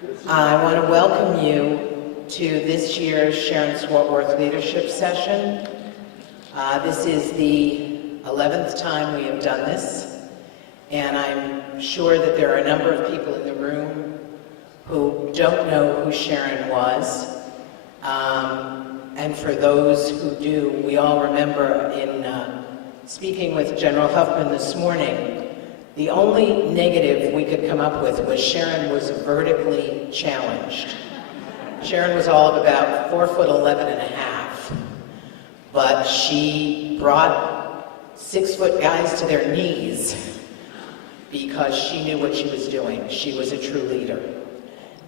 I want to welcome you to this year's Sharon Swartworth Leadership Session. This is the 11th time we have done this, and I'm sure that there are a number of people in the room who don't know who Sharon was. And for those who do, we all remember in speaking with General Huffman this morning, the only negative we could come up with was Sharon was vertically challenged. Sharon was all of about 4'11.5", but she brought 6-foot guys to their knees because she knew what she was doing. She was a true leader.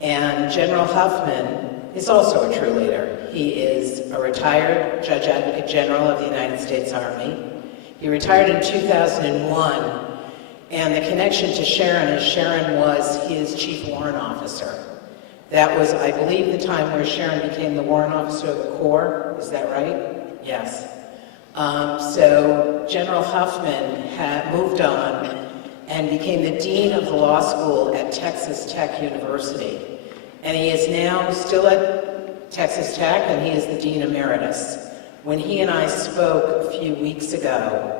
And General Huffman is also a true leader. He is a retired Judge Advocate General of the United States Army. He retired in 2001, and the connection to Sharon is Sharon was his chief warrant officer. That was, I believe, the time where Sharon became the warrant officer of the Corps. Is that right? Yes. So General Huffman had moved on and became the dean of the law school at Texas Tech University. And he is now still at Texas Tech, and he is the dean emeritus. When he and I spoke a few weeks ago,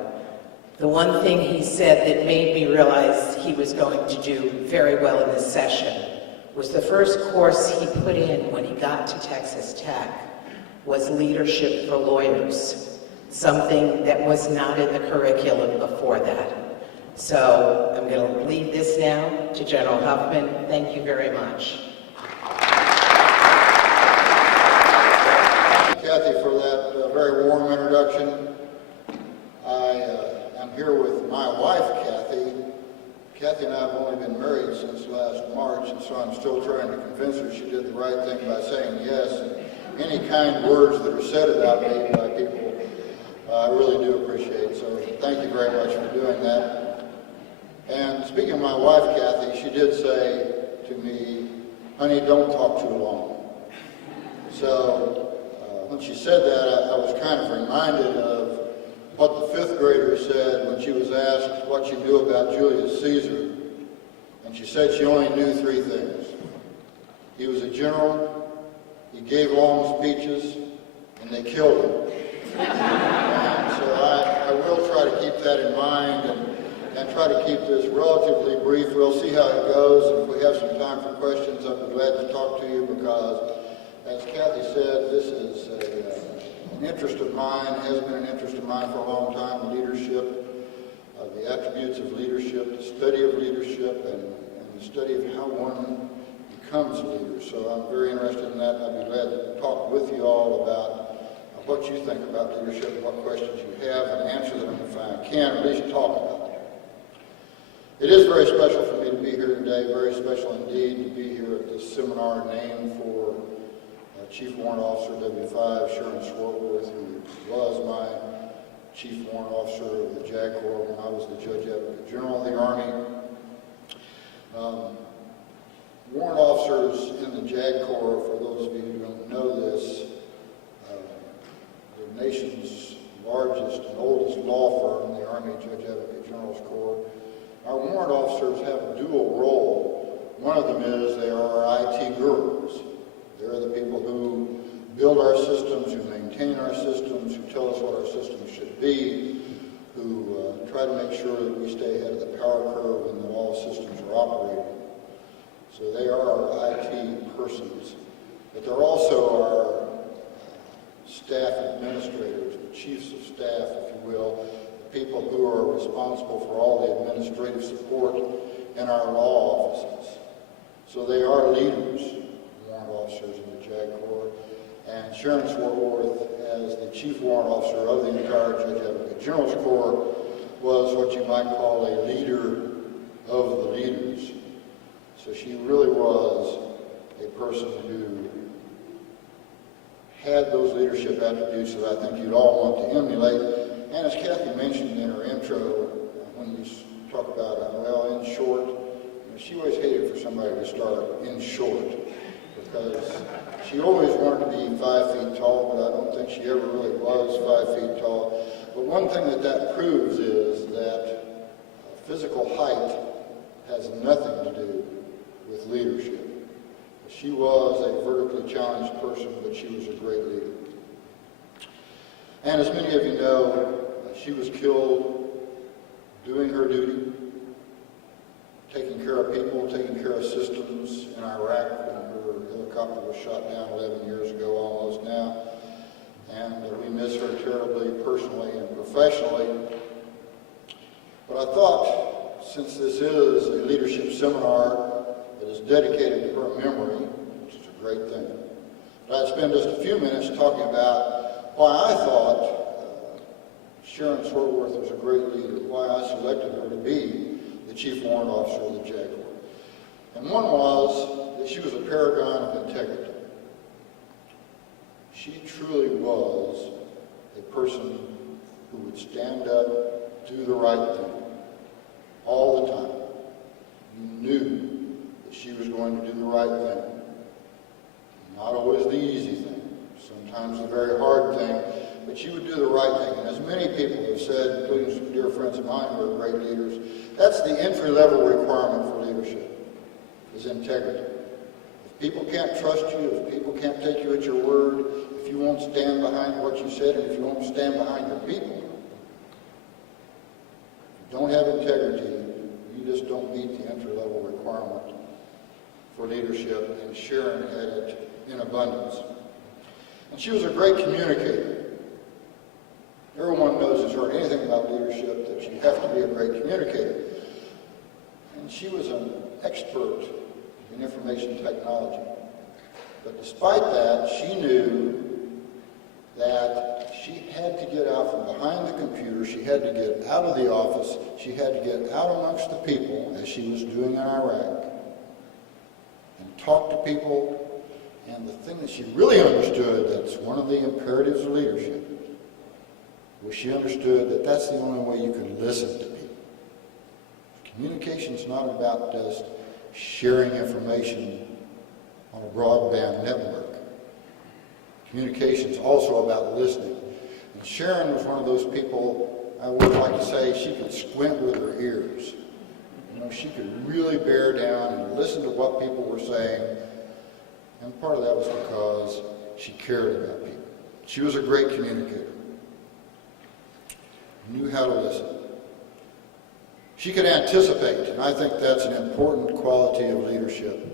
the one thing he said that made me realize he was going to do very well in this session was the first course he put in when he got to Texas Tech was leadership for lawyers, something that was not in the curriculum before that. So I'm going to leave this now to General Huffman. Thank you very much. Kathy, for that very warm introduction. I am here with my wife, Kathy. Kathy and I have only been married since last March, and so I'm still trying to convince her she did the right thing by saying yes. And any kind words that are said about me by people, I really do appreciate. So thank you very much for doing that. And speaking of my wife, Kathy, she did say to me, "Honey, don't talk too long." So when she said that, I was kind of reminded of what the 5th grader said when she was asked what she knew about Julius Caesar. And she said she only knew 3 things. He was a general, he gave long speeches, and they killed him. And so I will try to keep that in mind and try to keep this relatively brief. We'll see how it goes, and if we have some time for questions, I'll be glad to talk to you because, as Kathy said, this is an interest of mine, has been an interest of mine for a long time, leadership, the attributes of leadership, the study of leadership, and the study of how one becomes a leader. So I'm very interested in that, and I'd be glad to talk with you all about what you think about leadership, and what questions you have, and answer them if I can, at least talk about them. It is very special for me to be here today, very special indeed to be here at this seminar named for Chief Warrant Officer W5, Sharon Swartworth, who was my Chief Warrant Officer of the JAG Corps when I was the Judge Advocate General of the Army. Warrant officers in the JAG Corps, for those of you who don't know this, the nation's largest and oldest law firm, the Army Judge Advocate General's Corps. Our warrant officers have a dual role. One of them is they are our IT gurus. They're the people who build our systems, who maintain our systems, who tell us what our systems should be, who try to make sure that we stay ahead of the power curve and that all systems are operating. So they are our IT persons. But they're also our staff administrators, the chiefs of staff, if you will, the people who are responsible for all the administrative support in our law offices. So they are leaders, warrant officers in the JAG Corps. And Sharon Swartworth, as the Chief Warrant Officer of the entire Judge Advocate General's Corps, was what you might call a leader of the leaders. So she really was a person who had those leadership attributes that I think you'd all want to emulate. And as Kathy mentioned in her intro, when you talk about, well, in short, she always hated for somebody to start in short, because she always wanted to be 5 feet tall, but I don't think she ever really was 5 feet tall. But one thing that proves is that physical height has nothing to do with leadership. She was a vertically challenged person, but she was a great leader. And as many of you know, she was killed doing her duty, taking care of people, taking care of systems in Iraq when her helicopter was shot down 11 years ago almost now. And we miss her terribly personally and professionally. But I thought, since this is a leadership seminar that is dedicated to her memory, which is a great thing, I'd spend just a few minutes talking about why I thought Sharon Swartworth was a great leader, why I selected her to be the Chief Warrant Officer of the Jaguar. And one was that she was a paragon of integrity. She truly was a person who would stand up, do the right thing, all the time. You knew that she was going to do the right thing. Not always the easy thing, sometimes the very hard thing, but she would do the right thing. And as many people have said, including some dear friends of mine who are great leaders, that's the entry-level requirement for leadership, is integrity. If people can't trust you, if people can't take you at your word, if you won't stand behind what you said, and if you won't stand behind your people, if you don't have integrity, you just don't meet the entry-level requirement for leadership, and Sharon had it in abundance. And she was a great communicator. Everyone knows who's heard anything about leadership that you have to be a great communicator. And she was an expert in information technology. But despite that, she knew that she had to get out from behind the computer, she had to get out of the office, she had to get out amongst the people, as she was doing in Iraq, and talk to people. And the thing that she really understood, that's one of the imperatives of leadership, was she understood that that's the only way you can listen to people. Communication is not about just sharing information on a broadband network. Communication is also about listening. And Sharon was one of those people, I would like to say, she could squint with her ears. You know, she could really bear down and listen to what people were saying. And part of that was because she cared about people. She was a great communicator. Knew how to listen. She could anticipate, and I think that's an important quality of leadership.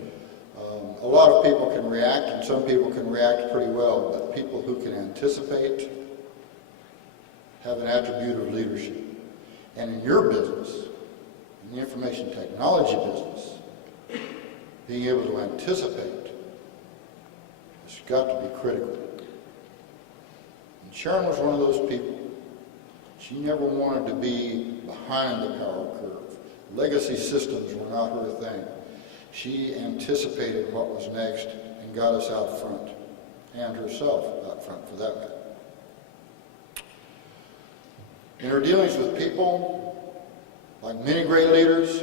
A lot of people can react, and some people can react pretty well, but people who can anticipate have an attribute of leadership. And in your business, in the information technology business, being able to anticipate has got to be critical. And Sharon was one of those people. She never wanted to be behind the power curve. Legacy systems were not her thing. She anticipated what was next and got us out front, and herself out front for that matter. In her dealings with people, like many great leaders,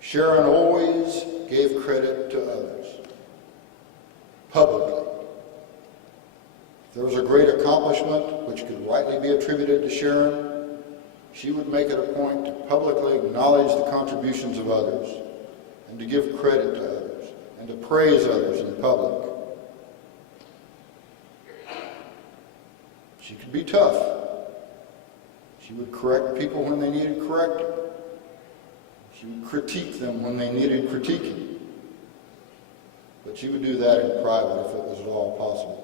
Sharon always gave credit to others, publicly. If there was a great accomplishment which could rightly be attributed to Sharon, she would make it a point to publicly acknowledge the contributions of others and to give credit to others and to praise others in public. She could be tough. She would correct people when they needed correcting. She would critique them when they needed critiquing. But she would do that in private if it was at all possible.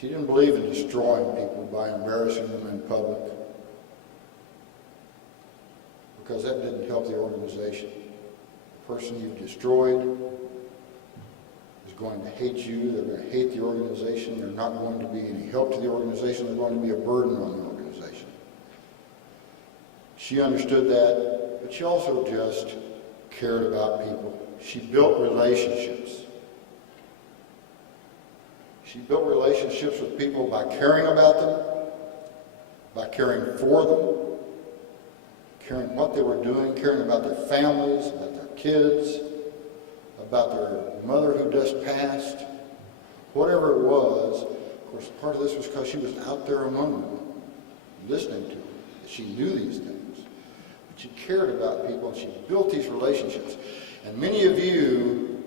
She didn't believe in destroying people by embarrassing them in public, because that didn't help the organization. The person you've destroyed is going to hate you. They're going to hate the organization. They're not going to be any help to the organization. They're going to be a burden on the organization. She understood that, but she also just cared about people. She built relationships. She built relationships with people by caring about them, by caring for them, caring what they were doing, caring about their families, about their kids, about their mother who just passed. Whatever it was, of course, part of this was because she was out there among them, listening to them. She knew these things. But she cared about people, and she built these relationships. And many of you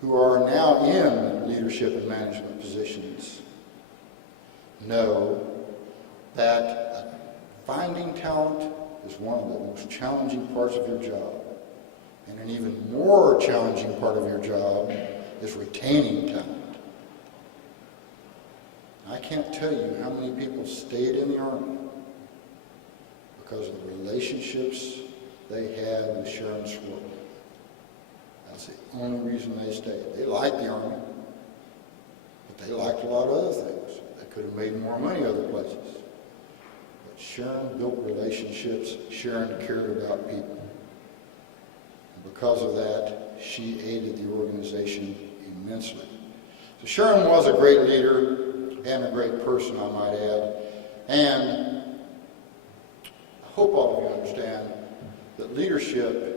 who are now in leadership and management positions know that finding talent is one of the most challenging parts of your job. And an even more challenging part of your job is retaining talent. I can't tell you how many people stayed in the Army because of the relationships they had with Sharon Swartworth. That's the only reason they stayed. They liked the Army, but they liked a lot of other things. They could have made more money other places. But Sharon built relationships. Sharon cared about people. And because of that, she aided the organization immensely. So Sharon was a great leader and a great person, I might add. And I hope all of you understand that leadership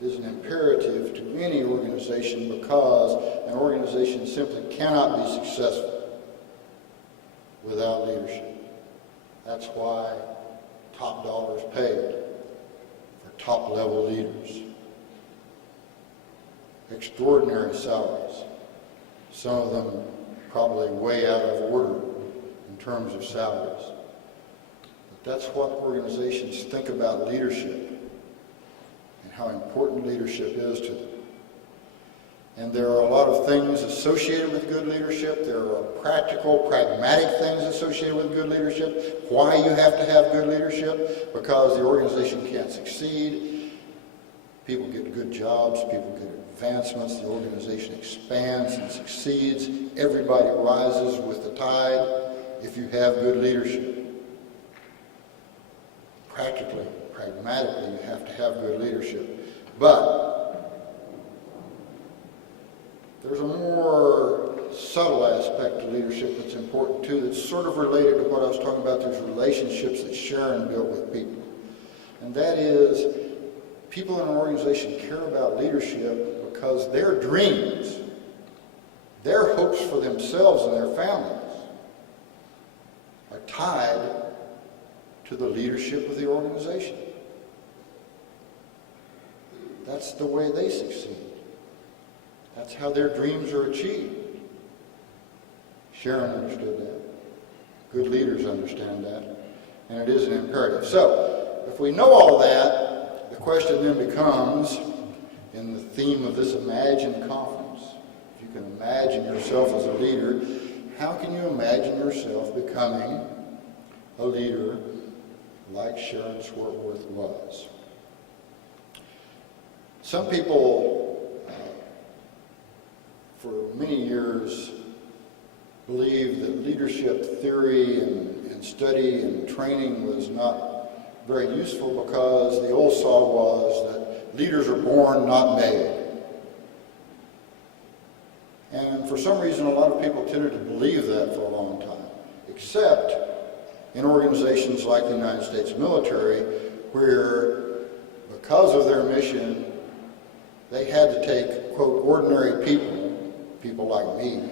is an imperative to any organization, because an organization simply cannot be successful without leadership. That's why top dollar is paid for top level leaders. Extraordinary salaries. Some of them probably way out of order in terms of salaries. But that's what organizations think about leadership and how important leadership is to them. And there are a lot of things associated with good leadership. There are practical, pragmatic things associated with good leadership. Why you have to have good leadership? Because the organization can't succeed. People get good jobs, people get advancements, the organization expands and succeeds. Everybody rises with the tide if you have good leadership. Practically, pragmatically, you have to have good leadership. But there's a more subtle aspect to leadership that's important too, that's sort of related to what I was talking about, those relationships that Sharon built with people. And that is, people in an organization care about leadership because their dreams, their hopes for themselves and their families are tied to the leadership of the organization. That's the way they succeed. That's how their dreams are achieved. Sharon understood that. Good leaders understand that. And it is an imperative. So, if we know all that, the question then becomes, in the theme of this Imagine Conference, if you can imagine yourself as a leader, how can you imagine yourself becoming a leader like Sharon Swartworth was? Some people, for many years, believed that leadership theory and study and training was not very useful because the old saw was that leaders are born, not made. And for some reason, a lot of people tended to believe that for a long time, except in organizations like the United States military, where, because of their mission, they had to take, quote, ordinary people like me,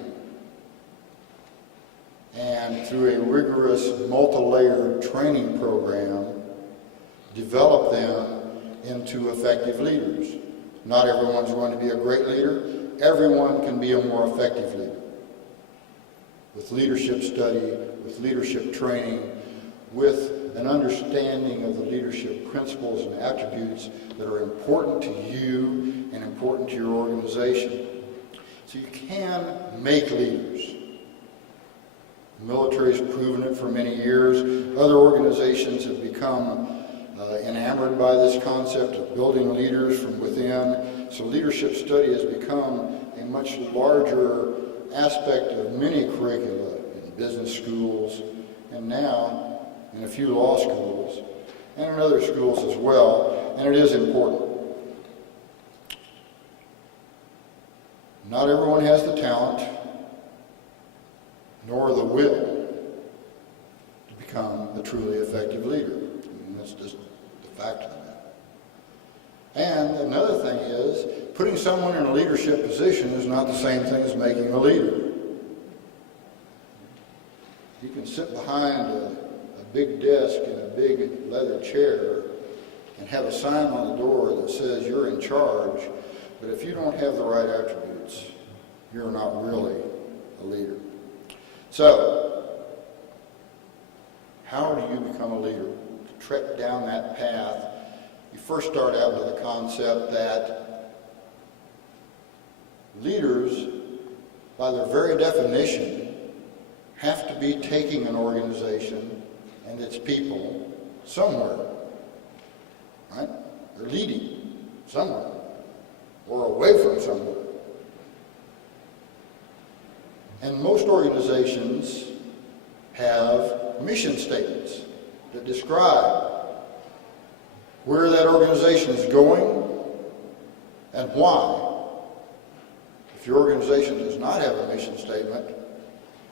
and through a rigorous multi-layered training program, develop them into effective leaders. Not everyone's going to be a great leader. Everyone can be a more effective leader. With leadership study, with leadership training, with an understanding of the leadership principles and attributes that are important to you and important to your organization. So you can make leaders. The military's proven it for many years. Other organizations have become enamored by this concept of building leaders from within. So leadership study has become a much larger aspect of many curricula in business schools, and now in a few law schools, and in other schools as well, and it is important. Not everyone has the talent, nor the will to become a truly effective leader. And that's just the fact of the matter. And another thing is, putting someone in a leadership position is not the same thing as making a leader. You can sit behind a big desk in a big leather chair and have a sign on the door that says you're in charge, but if you don't have the right attributes, you're not really a leader. So, how do you become a leader? To trek down that path, you first start out with the concept that leaders, by their very definition, have to be taking an organization and its people somewhere, right? They're leading somewhere, or away from somewhere. And most organizations have mission statements that describe where that organization is going and why. If your organization does not have a mission statement,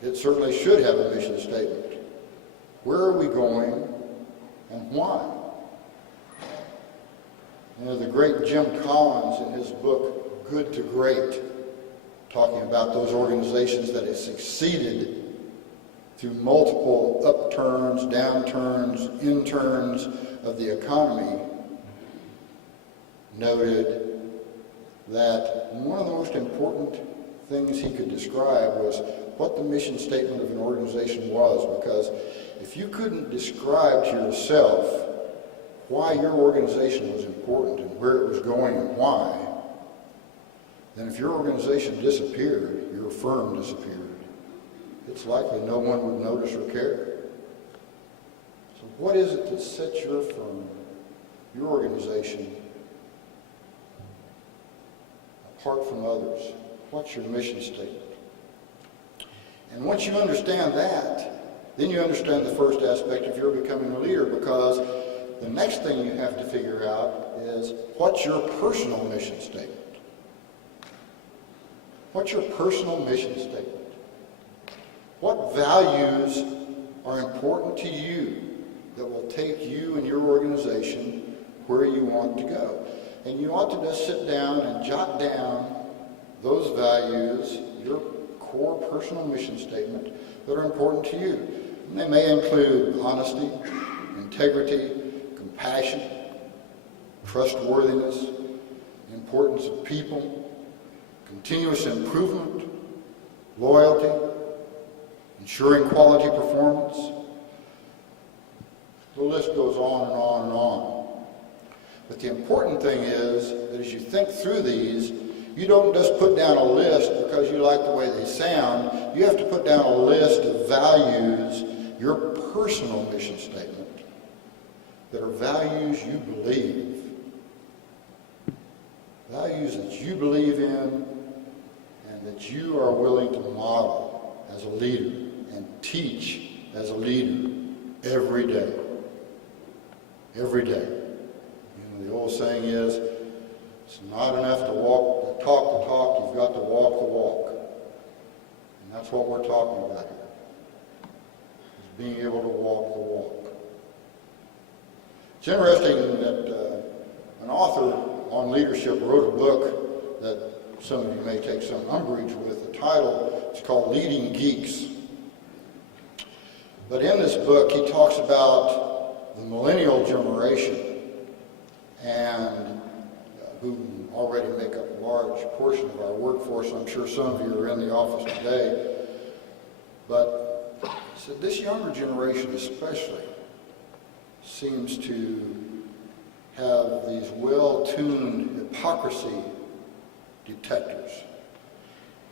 it certainly should have a mission statement. Where are we going and why? You know, the great Jim Collins in his book, Good to Great, talking about those organizations that have succeeded through multiple upturns, downturns, inturns of the economy, noted that one of the most important things he could describe was what the mission statement of an organization was, because if you couldn't describe to yourself why your organization was important and where it was going and why, then if your organization disappeared, your firm disappeared, it's likely no one would notice or care. So what is it that sets your firm, your organization, apart from others? What's your mission statement? And once you understand that, then you understand the first aspect of your becoming a leader, because the next thing you have to figure out is what's your personal mission statement? What's your personal mission statement? What values are important to you that will take you and your organization where you want to go? And you ought to just sit down and jot down those values, your core personal mission statement, that are important to you. And they may include honesty, integrity, compassion, trustworthiness, the importance of people, continuous improvement, loyalty, ensuring quality performance. The list goes on and on and on. But the important thing is that as you think through these, you don't just put down a list because you like the way they sound. You have to put down a list of values, your personal mission statement, that are values you believe. Values that you believe in and that you are willing to model as a leader and teach as a leader every day. Every day. You know, the old saying is, it's not enough to talk the talk, you've got to walk the walk. And that's what we're talking about here, is being able to walk the walk. It's interesting that an author on leadership wrote a book that some of you may take some umbrage with. The title is called Leading Geeks. But in this book, he talks about the millennial generation, and who already make up a large portion of our workforce. I'm sure some of you are in the office today. But he said this younger generation especially seems to have these well-tuned hypocrisy detectors.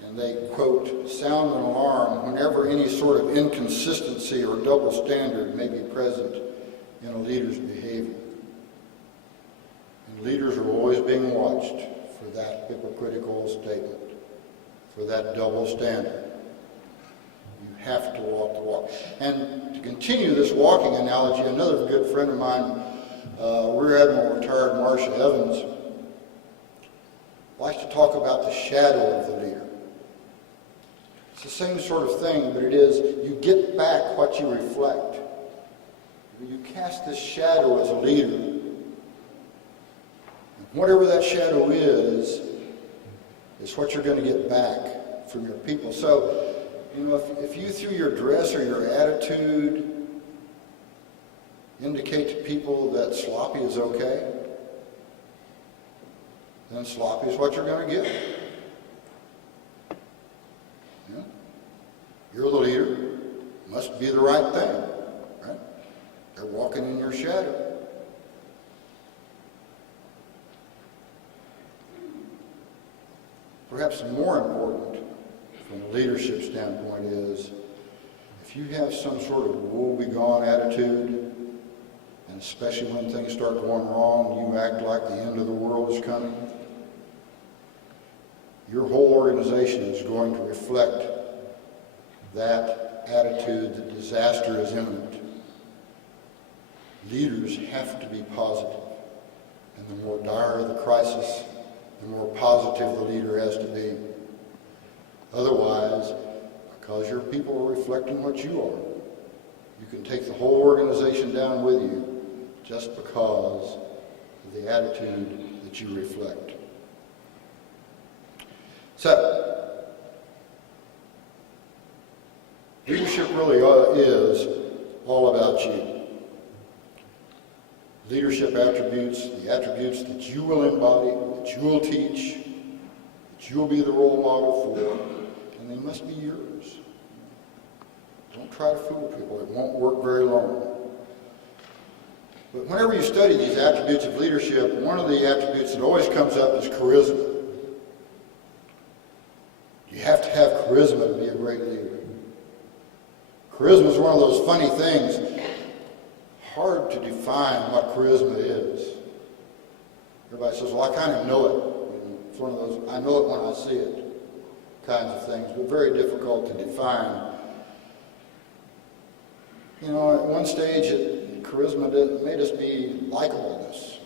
And they, quote, sound an alarm whenever any sort of inconsistency or double standard may be present in a leader's behavior. And leaders are always being watched for that hypocritical statement, for that double standard. You have to walk the walk. And to continue this walking analogy, another good friend of mine, Rear Admiral retired Marcia Evans, likes to talk about the shadow of the leader. It's the same sort of thing, but it is you get back what you reflect. You cast this shadow as a leader. And whatever that shadow is what you're going to get back from your people. So, you know, if you through your dress or your attitude indicate to people that sloppy is okay, then sloppy is what you're going to get. Yeah. You're the leader. Must be the right thing, right? They're walking in your shadow. Perhaps more important from a leadership standpoint is if you have some sort of woe-begone attitude, and especially when things start going wrong, you act like the end of the world is coming, your whole organization is going to reflect that attitude that disaster is imminent. Leaders have to be positive, and the more dire the crisis, the more positive the leader has to be. Otherwise, because your people are reflecting what you are, you can take the whole organization down with you just because of the attitude that you reflect. So, leadership really is all about you. Leadership attributes, the attributes that you will embody, that you will teach, that you will be the role model for, and they must be yours. Don't try to fool people. It won't work very long. But whenever you study these attributes of leadership, one of the attributes that always comes up is charisma. You have to have charisma to be a great leader. Charisma is one of those funny things. Hard to define what charisma is. Everybody says, well, I kind of know it. It's one of those, I know it when I see it kinds of things, but very difficult to define. You know, at one stage, charisma may just be likableness.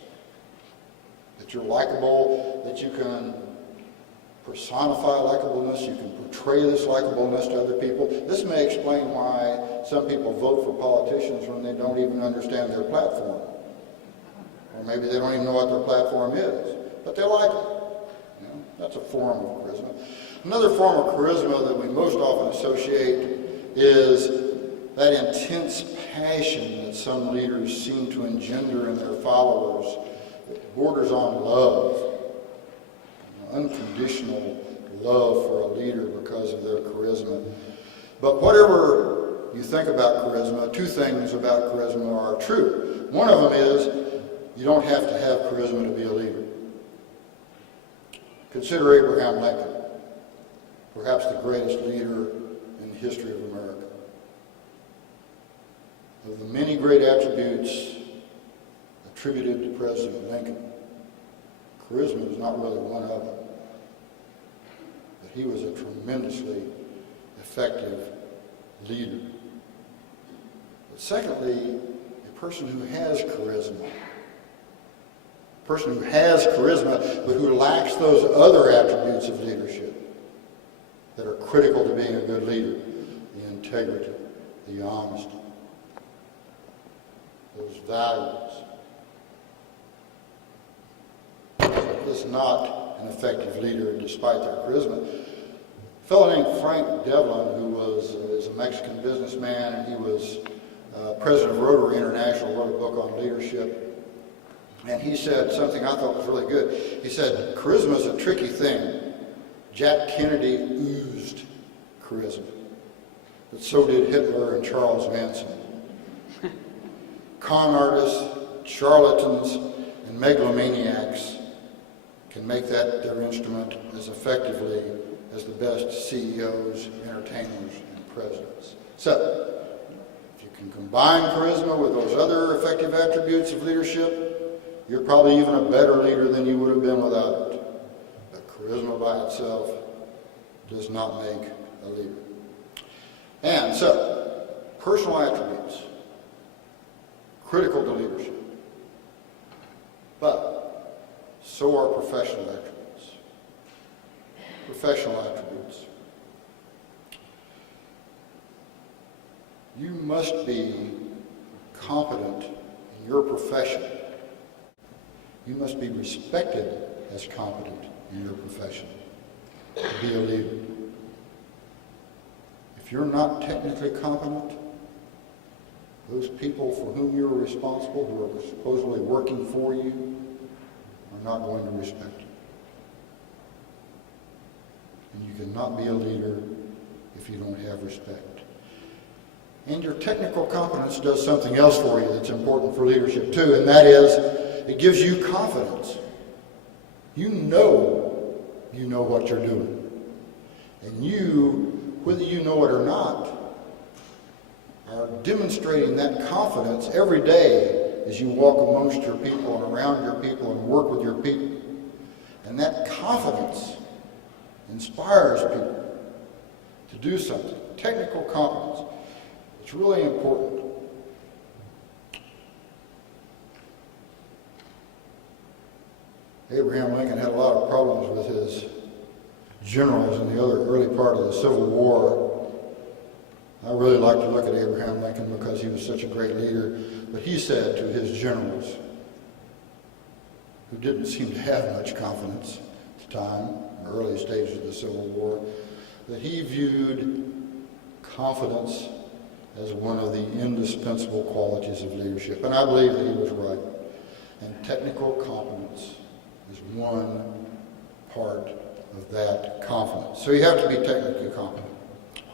That you're likable, that you can personify likableness, you can portray this likableness to other people. This may explain why some people vote for politicians when they don't even understand their platform. Or maybe they don't even know what their platform is, but they like it. You know, that's a form of charisma. Another form of charisma that we most often associate is that intense passion that some leaders seem to engender in their followers that borders on love. Unconditional love for a leader because of their charisma. But whatever you think about charisma, two things about charisma are true. One of them is you don't have to have charisma to be a leader. Consider Abraham Lincoln, perhaps the greatest leader in the history of America. Of the many great attributes attributed to President Lincoln, charisma is not really one of them. But he was a tremendously effective leader. But secondly, a person who has charisma, but who lacks those other attributes of leadership that are critical to being a good leader, the integrity, the honesty, those values, is not an effective leader despite their charisma. A fellow named Frank Devlin, who is a Mexican businessman, and he was president of Rotary International, wrote a book on leadership. And he said something I thought was really good. He said, charisma is a tricky thing. Jack Kennedy oozed charisma, but so did Hitler and Charles Manson. Con artists, charlatans, and megalomaniacs can make that their instrument as effectively as the best CEOs, entertainers, and presidents. So, if you can combine charisma with those other effective attributes of leadership, you're probably even a better leader than you would have been without it. But charisma by itself does not make a leader. And so, personal attributes, critical to leadership. But so are professional attributes. Professional attributes. You must be competent in your profession. You must be respected as competent in your profession to be a leader. If you're not technically competent, those people for whom you're responsible, who are supposedly working for you, are not going to respect you. And you cannot be a leader if you don't have respect. And your technical competence does something else for you that's important for leadership too, and that is it gives you confidence. You know what you're doing. And you, whether you know it or not, are demonstrating that confidence every day as you walk amongst your people and around your people and work with your people. And that confidence inspires people to do something. Technical competence. It's really important. Abraham Lincoln had a lot of problems with his generals in the early part of the Civil War. I really like to look at Abraham Lincoln because he was such a great leader. But he said to his generals, who didn't seem to have much confidence at the time, in the early stages of the Civil War, that he viewed confidence as one of the indispensable qualities of leadership. And I believe that he was right. And technical competence is one part of that confidence. So you have to be technically competent,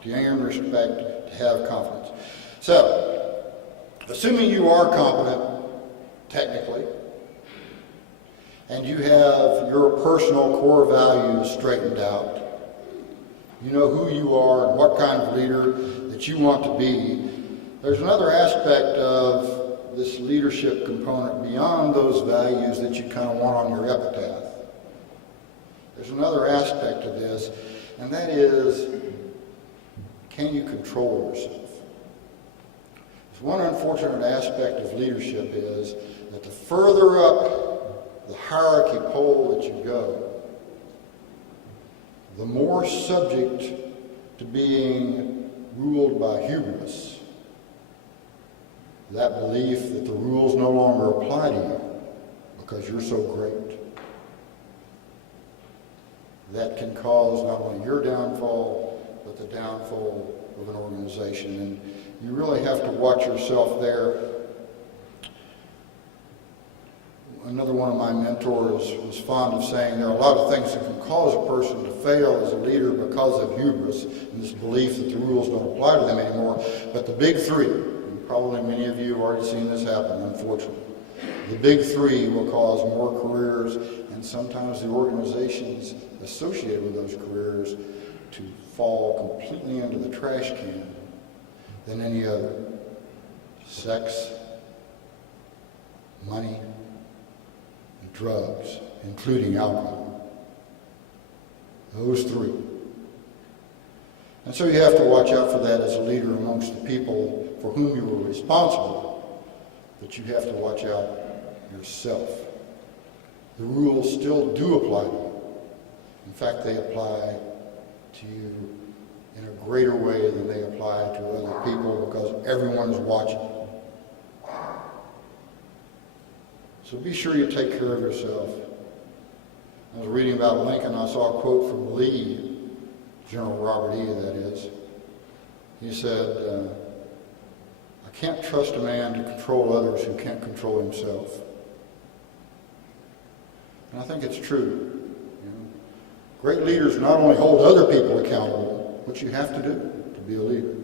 to earn respect, to have confidence. So, assuming you are competent technically, and you have your personal core values straightened out, you know who you are and what kind of leader that you want to be, there's another aspect of this leadership component beyond those values that you kind of want on your epitaph. There's another aspect of this, and that is, can you control yourself? One unfortunate aspect of leadership is that the further up the hierarchy pole that you go, the more subject to being ruled by hubris, that belief that the rules no longer apply to you because you're so great. That can cause not only your downfall, but the downfall of an organization. And you really have to watch yourself there. Another one of my mentors was fond of saying there are a lot of things that can cause a person to fail as a leader because of hubris and this belief that the rules don't apply to them anymore. But the big three, and probably many of you have already seen this happen, unfortunately, the big three will cause more careers and sometimes the organizations associated with those careers to fall completely into the trash can than any other. Sex, money, and drugs, including alcohol. Those three. And so you have to watch out for that as a leader amongst the people for whom you are responsible, but you have to watch out yourself. The rules still do apply to you. In fact, they apply to you in a greater way than they apply to other people because everyone is watching. So be sure you take care of yourself. I was reading about Lincoln. I saw a quote from Lee, General Robert E., that is. He said, I can't trust a man to control others who can't control himself. And I think it's true. Great leaders not only hold other people accountable, which you have to do to be a leader,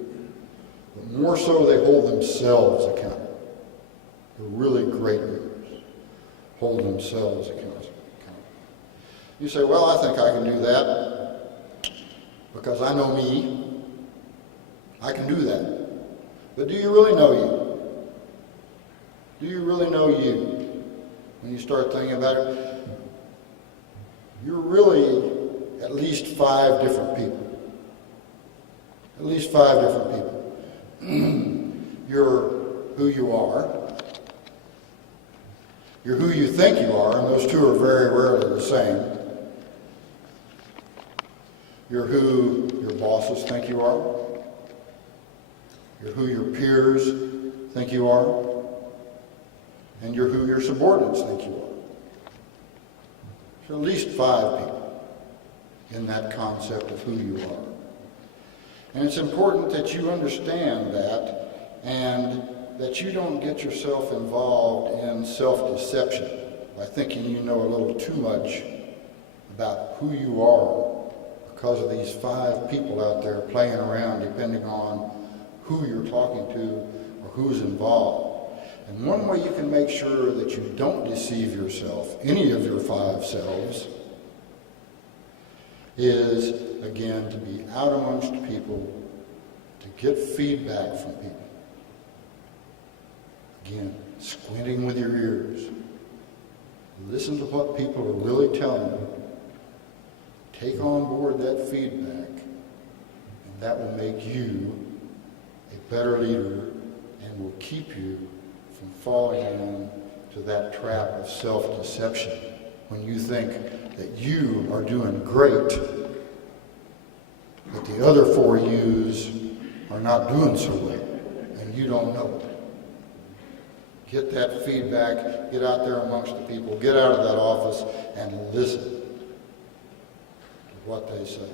but more so they hold themselves accountable. The really great leaders hold themselves accountable. You say, well, I think I can do that because I know me. I can do that. But do you really know you? Do you really know you? When you start thinking about it, you're really at least 5 different people. At least 5 different people. You're who you are. You're who you think you are, and those two are very rarely the same. You're who your bosses think you are. You're who your peers think you are. And you're who your subordinates think you are. So at least 5 people in that concept of who you are. And it's important that you understand that and that you don't get yourself involved in self-deception by thinking you know a little too much about who you are because of these 5 people out there playing around depending on who you're talking to or who's involved. And one way you can make sure that you don't deceive yourself, any of your 5 selves, is, again, to be out amongst people, to get feedback from people. Again, squinting with your ears. Listen to what people are really telling you. Take on board that feedback, and that will make you a better leader and will keep you from falling into that trap of self-deception when you think that you are doing great, but the other 4 yous are not doing so well, and you don't know it. Get that feedback, get out there amongst the people, get out of that office and listen to what they say.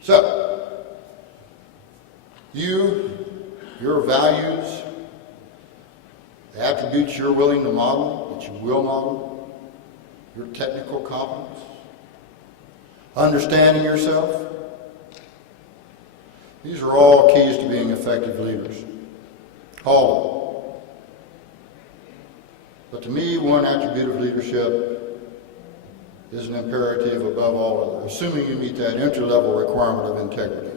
So, your values, the attributes you're willing to model, that you will model, your technical competence, understanding yourself, these are all keys to being effective leaders. All of them. But to me, one attribute of leadership is an imperative above all others, assuming you meet that entry-level requirement of integrity.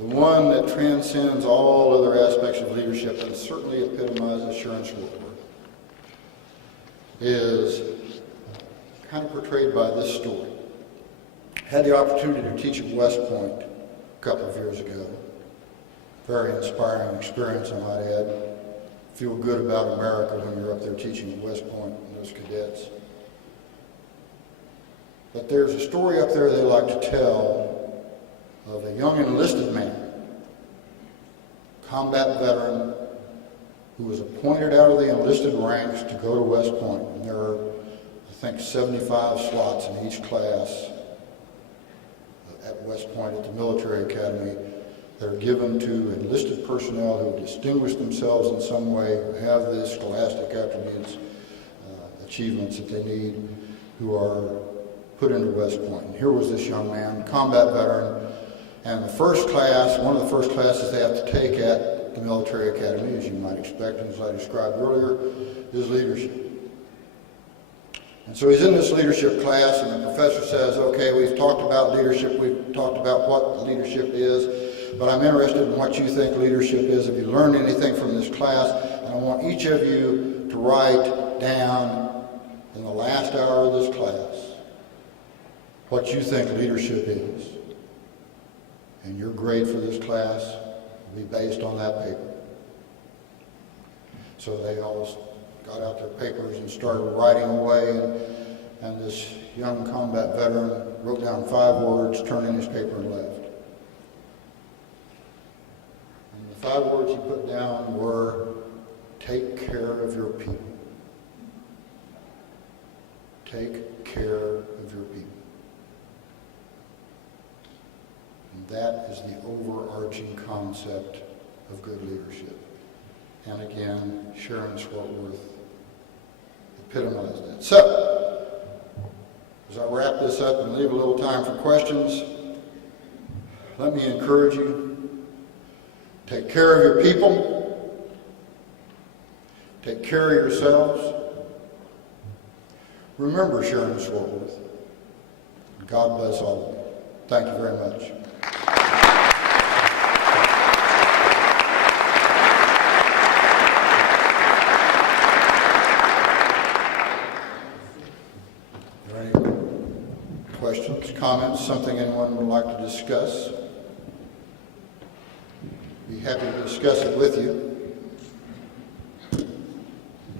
The one that transcends all other aspects of leadership and certainly epitomizes Sharon Swartworth is kind of portrayed by this story. I had the opportunity to teach at West Point a couple of years ago. Very inspiring experience, I might add. Feel good about America when you're up there teaching at West Point and those cadets. But there's a story up there they like to tell of a young enlisted man, combat veteran, who was appointed out of the enlisted ranks to go to West Point. And there are, I think, 75 slots in each class at West Point at the military academy that are given to enlisted personnel who have distinguished themselves in some way, who have the scholastic attributes, achievements that they need, who are put into West Point. And here was this young man, combat veteran, and the first class, one of the first classes they have to take at the military academy, as you might expect, and as I described earlier, is leadership. And so he's in this leadership class, and the professor says, okay, we've talked about leadership, we've talked about what leadership is, but I'm interested in what you think leadership is. Have you learned anything from this class? And I want each of you to write down in the last hour of this class what you think leadership is. And your grade for this class will be based on that paper. So they all got out their papers and started writing away, and this young combat veteran wrote down 5 words, turned in his paper and left. And the 5 words he put down were, take care of your people. Take care of your people. And that is the overarching concept of good leadership. And again, Sharon Swartworth epitomized that. So, as I wrap this up and leave a little time for questions, let me encourage you, take care of your people, take care of yourselves. Remember Sharon Swartworth. God bless all of you. Thank you very much. Questions, comments, something anyone would like to discuss? Be happy to discuss it with you.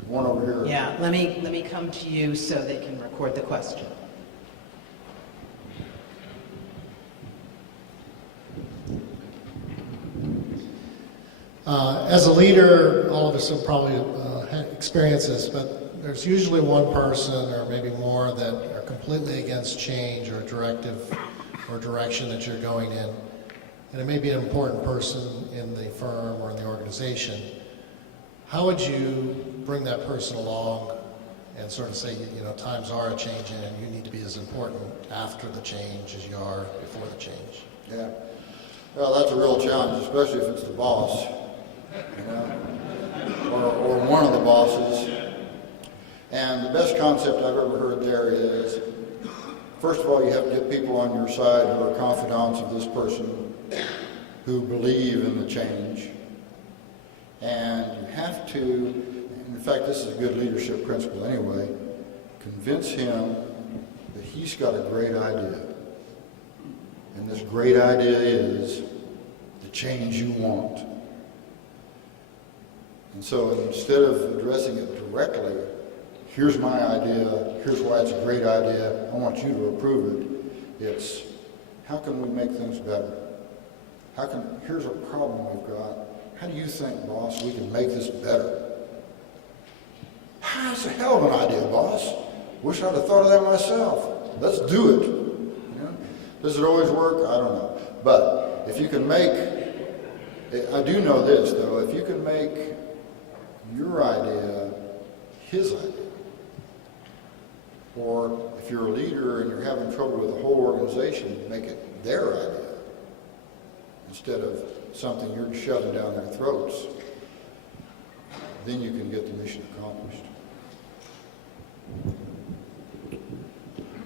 One over here. Yeah, let me come to you so they can record the question. As a leader, all of us have probably experienced this, but there's usually one person or maybe more that are completely against change or directive or direction that you're going in. and it may be an important person in the firm or in the organization, how would you bring that person along and sort of say, you know, times are changing and you need to be as important after the change as you are before the change? Yeah. Well, that's a real challenge, especially if it's the boss, you know, or one of the bosses. And the best concept I've ever heard there is, first of all, you have to get people on your side who are confidants of this person, who believe in the change. And you have to, in fact, this is a good leadership principle anyway, convince him that he's got a great idea. And this great idea is the change you want. And so instead of addressing it directly, here's my idea, here's why it's a great idea, I want you to approve it. It's, how can we make things better? Here's a problem we've got. How do you think, boss, we can make this better? That's a hell of an idea, boss. Wish I'd have thought of that myself. Let's do it. You know? Does it always work? I don't know. But if you can make, I do know this though, if you can make your idea his idea, or if you're a leader and you're having trouble with the whole organization, make it their idea instead of something you're shoving down their throats, then you can get the mission accomplished.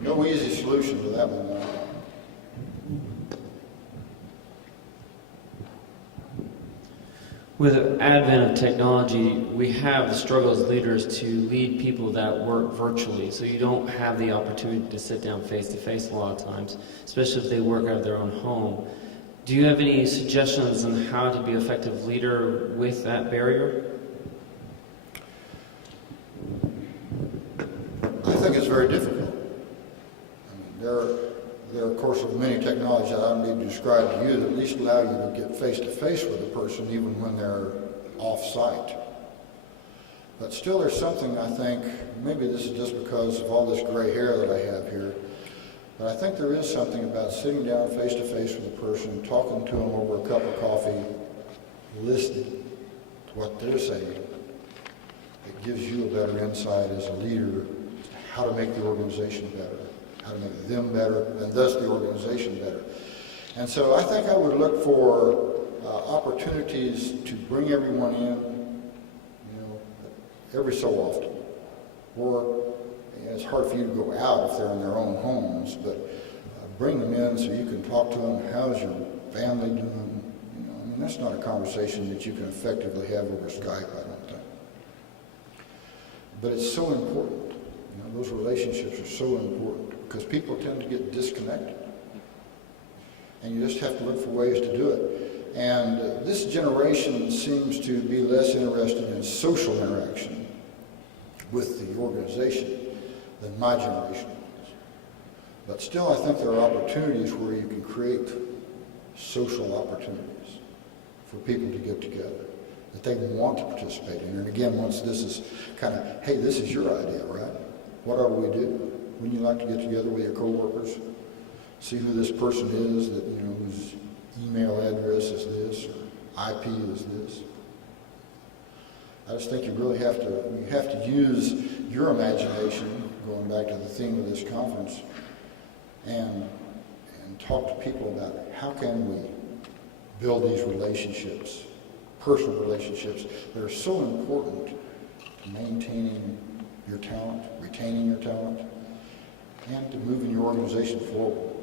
No easy solution to that one, though. With the advent of technology, we have the struggle as leaders to lead people that work virtually. So you don't have the opportunity to sit down face to face a lot of times, especially if they work out of their own home. Do you have any suggestions on how to be an effective leader with that barrier? I think it's very difficult. I mean, there are, of course, many technologies that I don't need to describe to you that at least allow you to get face-to-face with a person even when they're off-site. But still there's something, I think, maybe this is just because of all this gray hair that I have here, but I think there is something about sitting down face-to-face with a person, talking to them over a cup of coffee, listening to what they're saying. It gives you a better insight as a leader as to how to make the organization better, how to make them better, and thus the organization better. And so I think I would look for opportunities to bring everyone in, you know, every so often. Or it's hard for you to go out if they're in their own homes, but bring them in so you can talk to them. How's your family doing? You know, I mean, that's not a conversation that you can effectively have over Skype, I don't think. But it's so important. You know, those relationships are so important because people tend to get disconnected. And you just have to look for ways to do it. And this generation seems to be less interested in social interaction with the organization than my generation was. But still, I think there are opportunities where you can create social opportunities for people to get together that they want to participate in. And again, once this is kind of, hey, this is your idea, right? What ought we do? Wouldn't you like to get together with your coworkers, see who this person is, that, you know, whose email address is this or IP is this? I just think you really have to use your imagination, going back to the theme of this conference, and talk to people about how can we build these relationships, personal relationships that are so important to maintaining your talent, retaining your talent, and to moving your organization forward.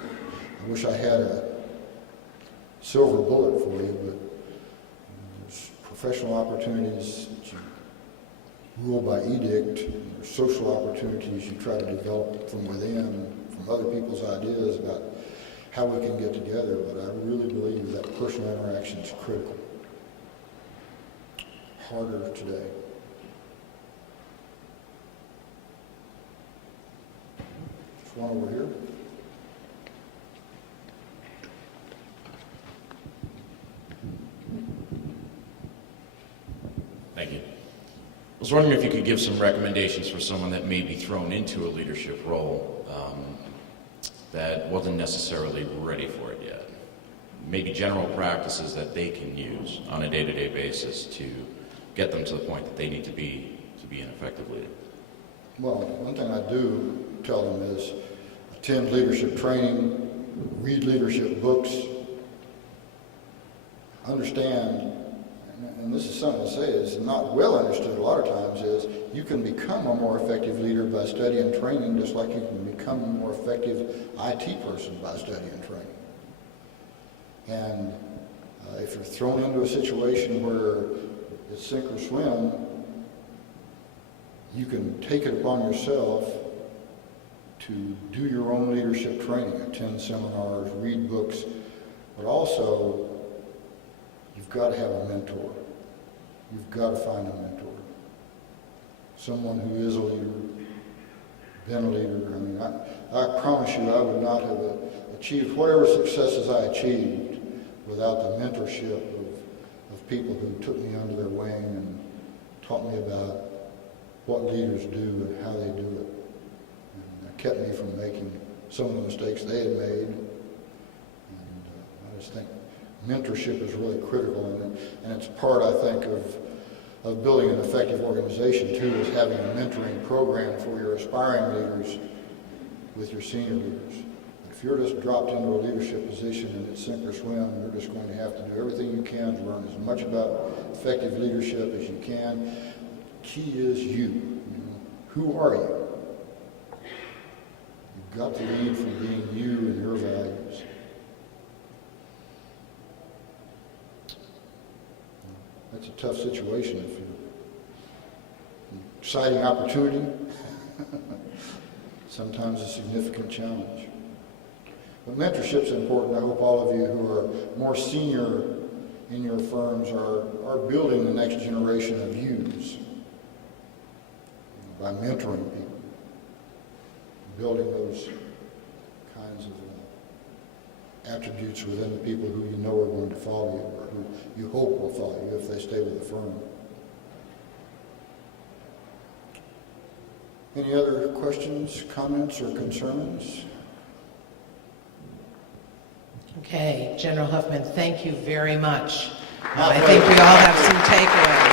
I wish I had a silver bullet for you, but there's professional opportunities that you rule by edict, and there's social opportunities you try to develop from within, from other people's ideas about how we can get together, but I really believe that personal interaction is critical. Harder today. There's one over here. Thank you. I was wondering if you could give some recommendations for someone that may be thrown into a leadership role that wasn't necessarily ready for it yet. maybe general practices that they can use on a day-to-day basis to get them to the point that they need to be an effective leader? Well, one thing I do tell them is attend leadership training, read leadership books, understand, and this is something to say is not well understood a lot of times, is you can become a more effective leader by studying and training, just like you can become a more effective IT person by studying and training. And if you're thrown into a situation where it's sink or swim, you can take it upon yourself to do your own leadership training, attend seminars, read books, but also you've got to have a mentor. You've got to find a mentor. Someone who is a leader, been a leader. I mean, I promise you I would not have achieved whatever successes I achieved without the mentorship of people who took me under their wing and taught me about what leaders do and how they do it. And kept me from making some of the mistakes they had made. And I just think mentorship is really critical, and it's part, I think, of building an effective organization, too, is having a mentoring program for your aspiring leaders with your senior leaders. If you're just dropped into a leadership position and it's sink or swim, you're just going to have to do everything you can to learn as much about effective leadership as you can. The key is you. Who are you? You've got to lead from being you and your values. That's a tough situation if you're exciting opportunity, sometimes a significant challenge. But mentorship's important. I hope all of you who are more senior in your firms are building the next generation of yous by mentoring people, building those kinds of attributes within the people who you know are going to follow you, or who you hope will follow you if they stay with the firm. Any other questions, comments, or concerns? Okay, General Huffman, thank you very much. I think we all have some takeaways.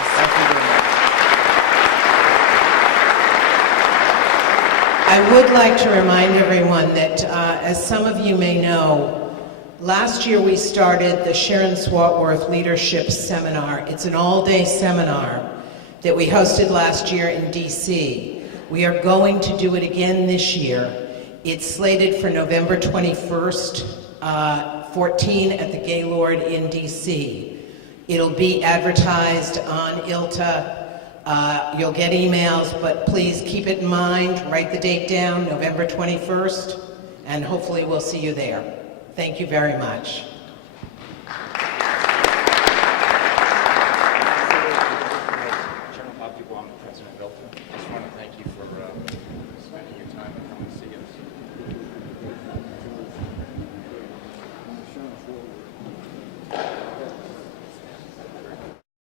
I would like to remind everyone that, as some of you may know, last year we started the Sharon Swartworth Leadership Seminar. It's an all-day seminar that we hosted last year in DC. We are going to do it again this year. It's slated for November 21st, 14 at the Gaylord in DC. It'll be advertised on ILTA. You'll get emails, but please keep it in mind, write the date down, November 21st, and hopefully we'll see you there. Thank you very much.